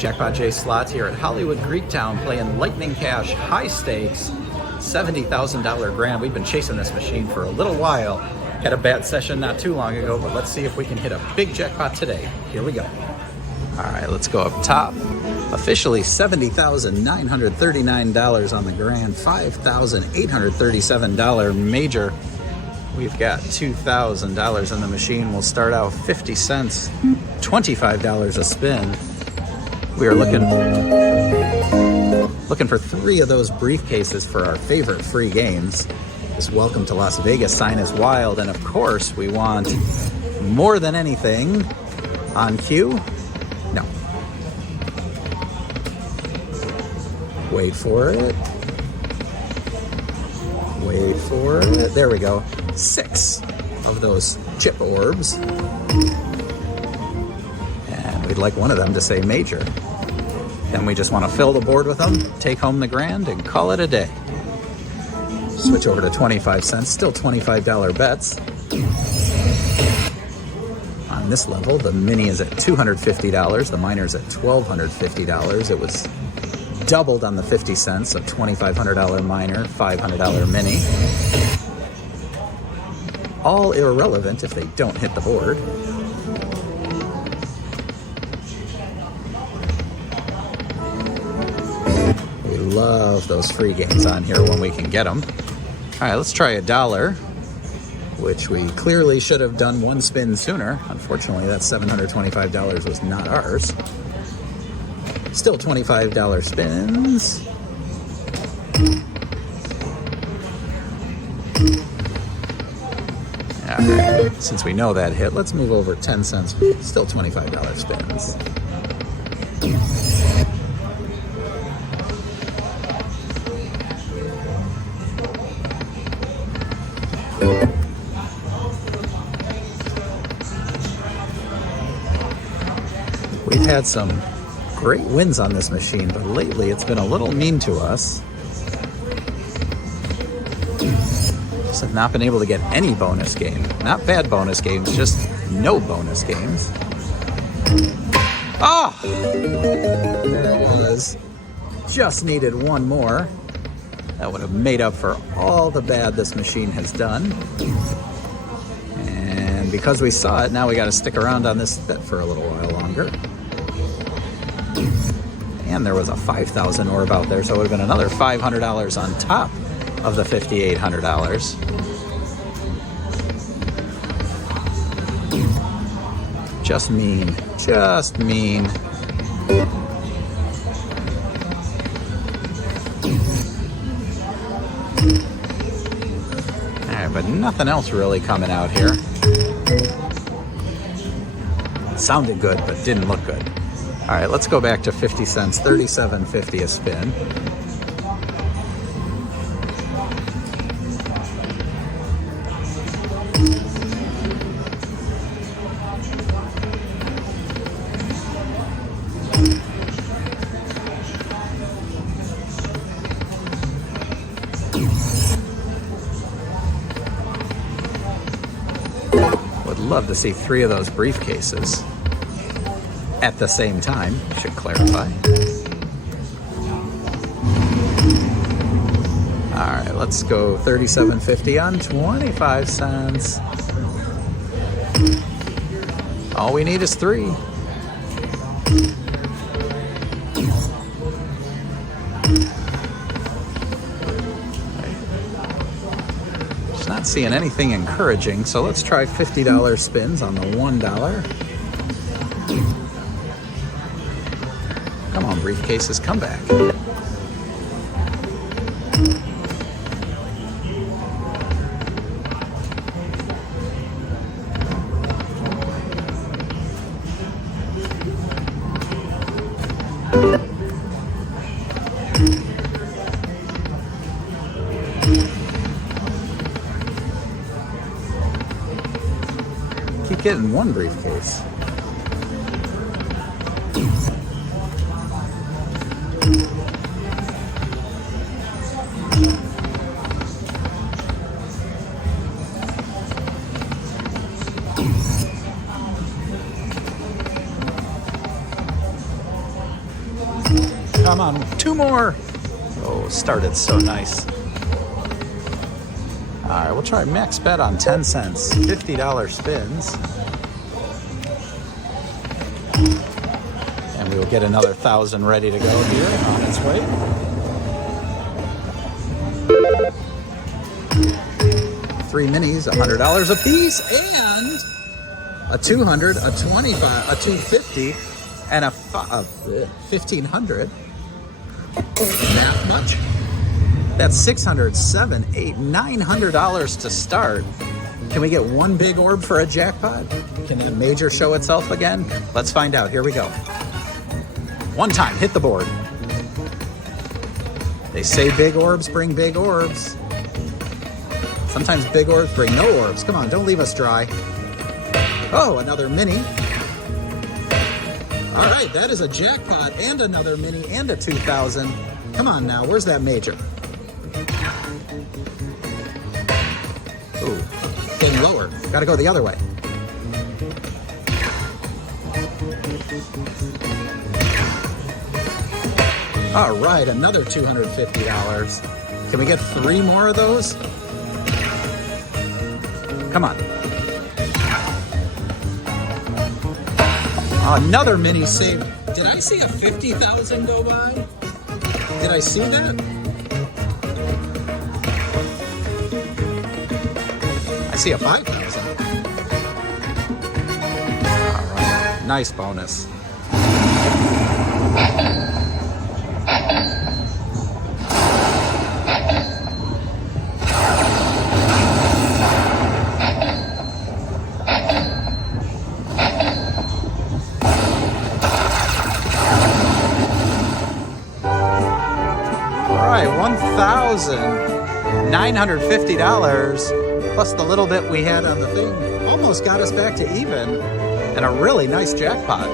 JackpotJSlots here at Hollywood Greektown playing Lightning Cash high stakes $70,000 grand. We've been chasing this machine for a little while. Had a bad session not too long ago, but let's see if we can hit a big jackpot today. Here we go. All right, let's go up top. Officially $70,939 on the grand, $5,837 major. We've got $2,000 in the machine. We'll start out 50 cents, $25 a spin. We are looking for 3 of those briefcases for our favorite free games. This Welcome to Las Vegas sign is wild, and of course we want more than anything on cue. No. Wait for it. Wait for it. There we go. 6 of those chip orbs. And we'd like one of them to say major. Then we just want to fill the board with them, take home the grand, and call it a day. Switch over to 25 cents, still $25 bets. On this level, the mini is at $250, the minor's at $1,250. It was doubled on the 50 cents, a $2,500 minor, $500 mini. All irrelevant if they don't hit the board. We love those free games on here when we can get them. All right, let's try $1, which we clearly should have done 1 spin sooner. Unfortunately, that $725 was not ours. Still $25 spins. All right, since we know that hit, let's move over 10 cents. Still $25 spins. We've had some great wins on this machine, but lately it's been a little mean to us. Just have not been able to get any bonus game. Not bad bonus games, just no bonus games. Ah! There it was. Just needed 1 more. That would have made up for all the bad this machine has done. And because we saw it, now we got to stick around on this bet for a little while longer. And there was a 5,000 orb out there, so it would have been another $500 on top of the $5,800. Just mean. Just mean. All right, but nothing else really coming out here. Sounded good, but didn't look good. All right, let's go back to 50 cents, $37.50 a spin. Would love to see 3 of those briefcases at the same time, should clarify. All right, let's go $37.50 on 25 cents. All we need is 3. Just not seeing anything encouraging, so let's try $50 spins on the $1. Come on, briefcases, come back. Keep getting 1 briefcase. on, 2 more. Oh, started so nice. All right, we'll try max bet on 10 cents, $50 spins. And we will get another 1,000 ready to go here on its way. Three minis, $100 a piece, and a 200, a 25, a 250, and a 1,500. That much? That's $600, $700, $800, $900 to start. Can we get one big orb for a jackpot? Can the major show itself again? Let's find out. Here we go. One time, hit the board. They say big orbs bring big orbs. Sometimes big orbs bring no orbs. Come on, don't leave us dry. Oh, another mini. All right, that is a jackpot and another mini and a 2,000. Come on now, where's that major? Ooh, getting lower. Gotta go the other way. All right, another $250. Can we get 3 more of those? Come on. Another mini save. Did I see a 50,000 go by? Did I see that? I see a 5,000. All right, nice bonus. $1,950 plus the little bit we had on the thing almost got us back to even and a really nice jackpot.